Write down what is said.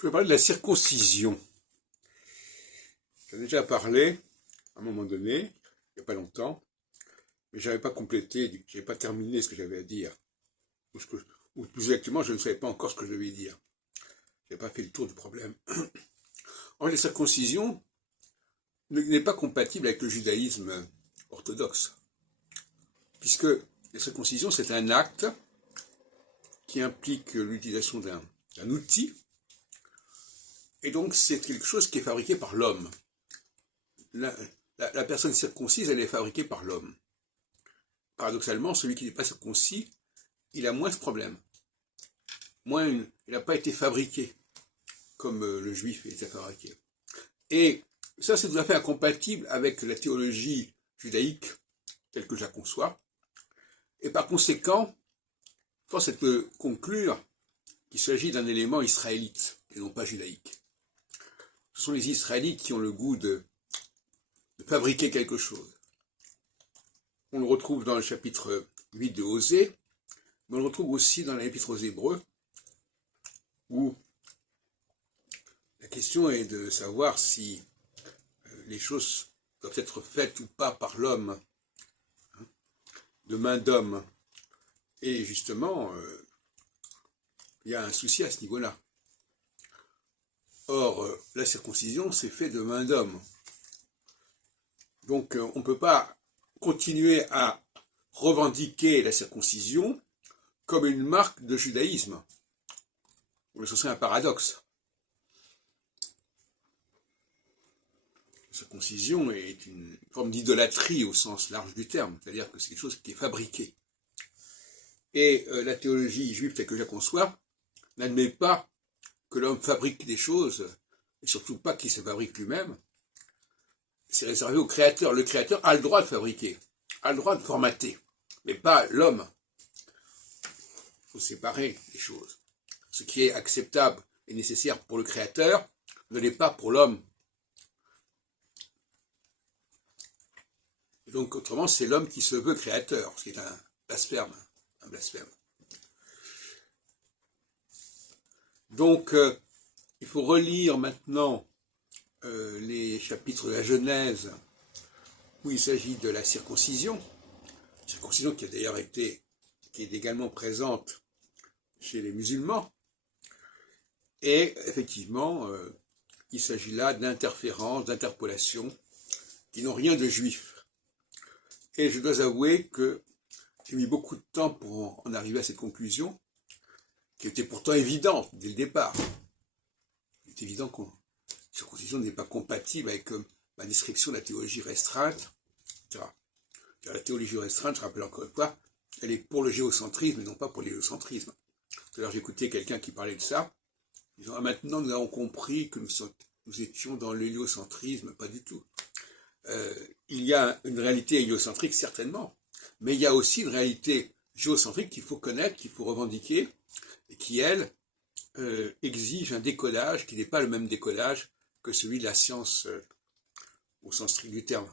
Je voulais parler de la circoncision. J'en ai déjà parlé à un moment donné, il n'y a pas longtemps, mais je n'avais pas complété, je n'avais pas terminé ce que j'avais à dire. Ou plus exactement, je ne savais pas encore ce que je devais dire. Je n'avais pas fait le tour du problème. En fait, la circoncision n'est pas compatible avec le judaïsme orthodoxe, puisque la circoncision, c'est un acte qui implique l'utilisation d'un outil, et donc c'est quelque chose qui est fabriqué par l'homme. La personne circoncise, elle est fabriquée par l'homme. Paradoxalement, celui qui n'est pas circoncis, il a moins ce problème. Il n'a pas été fabriqué comme le juif était fabriqué. Et ça, c'est tout à fait incompatible avec la théologie judaïque telle que je la conçois. Et par conséquent, force est de conclure qu'il s'agit d'un élément israélite et non pas judaïque. Ce sont les Israélites qui ont le goût de fabriquer quelque chose. On le retrouve dans le chapitre 8 de Osée, mais on le retrouve aussi dans l'épître aux Hébreux, où la question est de savoir si les choses doivent être faites ou pas par l'homme, de main d'homme. Et justement, il y a un souci à ce niveau-là. Or, la circoncision, c'est fait de main d'homme. Donc, on ne peut pas continuer à revendiquer la circoncision comme une marque de judaïsme. Ce serait un paradoxe. La circoncision est une forme d'idolâtrie au sens large du terme, c'est-à-dire que c'est quelque chose qui est fabriqué. Et la théologie juive telle que je la conçois n'admet pas que l'homme fabrique des choses, et surtout pas qu'il se fabrique lui-même. C'est réservé au créateur. Le créateur a le droit de fabriquer, a le droit de formater, mais pas l'homme. Il faut séparer les choses. Ce qui est acceptable et nécessaire pour le créateur ne l'est pas pour l'homme. Et donc, autrement, c'est l'homme qui se veut créateur, ce qui est un blasphème. Donc, il faut relire maintenant les chapitres de la Genèse où il s'agit de la circoncision qui a d'ailleurs qui est également présente chez les musulmans. Et effectivement, il s'agit là d'interférences, d'interpolations qui n'ont rien de juif. Et je dois avouer que j'ai mis beaucoup de temps pour en arriver à cette conclusion, qui était pourtant évidente dès le départ. Il est évident que la circoncision n'est pas compatible avec ma description de la théologie restreinte, etc. La théologie restreinte, je rappelle encore une fois, elle est pour le géocentrisme et non pas pour l'héliocentrisme. Tout à l'heure, j'écoutais quelqu'un qui parlait de ça, disant « Ah, maintenant, nous avons compris que nous étions dans l'héliocentrisme », pas du tout. Il y a une réalité héliocentrique, certainement, mais il y a aussi une réalité géocentrique qu'il faut connaître, qu'il faut revendiquer, et qui, elle, exige un décodage qui n'est pas le même décodage que celui de la science au sens strict du terme.